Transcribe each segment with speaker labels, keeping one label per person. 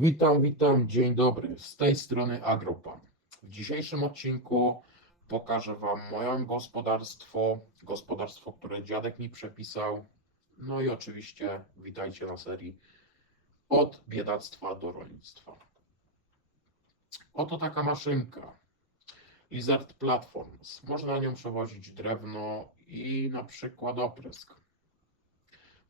Speaker 1: Witam, witam, dzień dobry. Z tej strony Agropan. W dzisiejszym odcinku pokażę Wam moje gospodarstwo, gospodarstwo, które dziadek mi przepisał. No i oczywiście witajcie na serii od biedactwa do rolnictwa. Oto taka maszynka. Lizard Platforms. Można nią przewozić drewno i na przykład oprysk.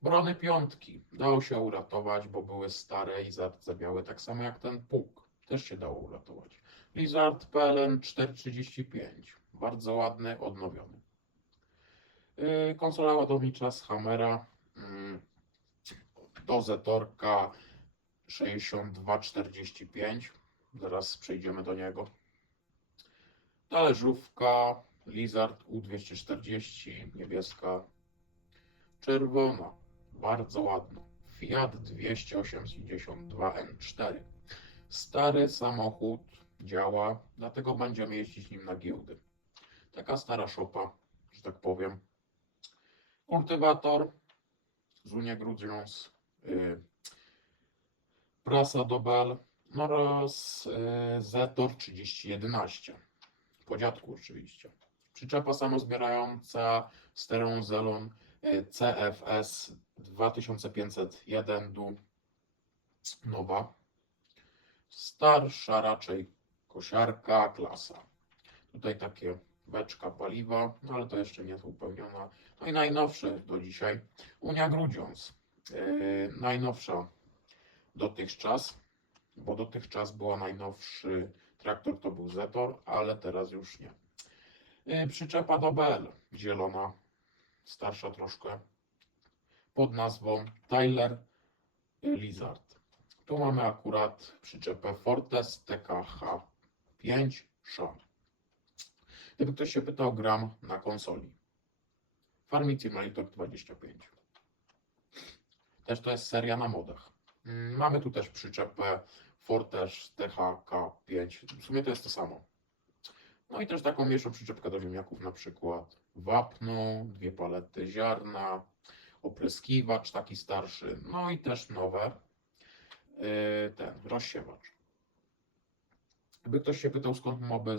Speaker 1: Brony piątki dało się uratować, bo były stare i zardzewiałe, tak samo jak ten pług. Też się dało uratować. Lizard PLN 435. Bardzo ładny, odnowiony. Yy, Konsola ładownicza z Hammera. Yy, Do Zetorka 6245. Zaraz przejdziemy do niego. Talerzówka Lizard U240, niebieska, czerwona, bardzo ładna. Fiat 282 N4. Stary samochód działa, dlatego będziemy jeździć nim na giełdy. Taka stara szopa, że tak powiem. Kultywator z Unia Grudziądz, yy, prasa Dobel no oraz yy, Zetor 3011. Po dziadku oczywiście. Przyczepa samozbierająca Stereon Zelon y, CFS 2501 du nowa. Starsza raczej kosiarka klasa. Tutaj takie beczka paliwa, no ale to jeszcze nie jest upełniona. No i najnowsze do dzisiaj Unia Grudziądz. Yy, najnowsza dotychczas, bo dotychczas była najnowszy traktor to był Zetor, ale teraz już nie. Yy, Przyczepa do BL, zielona, starsza troszkę, pod nazwą Tyler Lizard. Tu mamy akurat przyczepę Fortes TKH 5 Sharp. Gdyby ktoś się pytał, gram na konsoli. Farming Simulator 25. Też to jest seria na modach. Mm, Mamy tu też przyczepę Fortes THK 5. W sumie to jest to samo. No i też taką mniejszą przyczepkę do ziemniaków, na przykład wapnu, dwie palety ziarna, opryskiwacz taki starszy, no i też nowe, yy, ten rozsiewacz. Gdyby ktoś się pytał skąd, moby,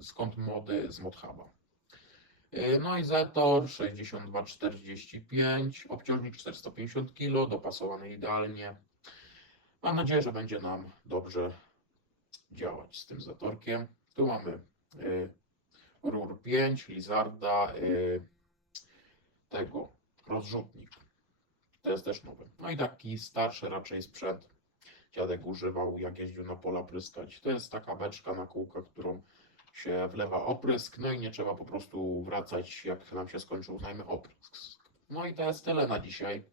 Speaker 1: skąd mody z Modhuba. Yy, No i Zetor 6245, obciążnik 450 kg, dopasowany idealnie. Mam nadzieję, że będzie nam dobrze działać z tym Zetorkiem. Tu mamy y, rur 5, Lizarda, y, tego, rozrzutnik. To jest też nowy. No i taki starszy raczej sprzęt. Dziadek używał, jak jeździł na pola pryskać. To jest taka beczka na kółkach, którą się wlewa oprysk, no i nie trzeba po prostu wracać, jak nam się skończył znajmy oprysk. No i to jest tyle na dzisiaj.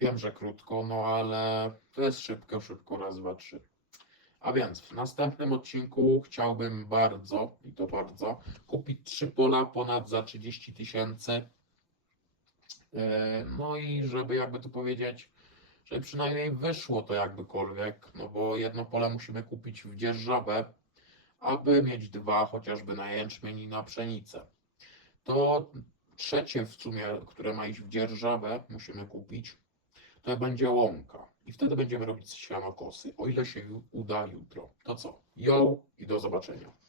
Speaker 1: Wiem, że krótko, no ale to jest szybko, szybko, raz, dwa, trzy. A więc w następnym odcinku chciałbym bardzo, i to bardzo, kupić trzy pola ponad za 30 tysięcy. E, No i żeby jakby to powiedzieć, żeby przynajmniej wyszło to jakbykolwiek, no bo jedno pole musimy kupić w dzierżawę, aby mieć dwa chociażby na jęczmień i na pszenicę. To trzecie w sumie, które ma iść w dzierżawę, musimy kupić, to będzie łąka. I wtedy będziemy robić sianokosy, o ile się uda jutro. To co? Jo i do zobaczenia.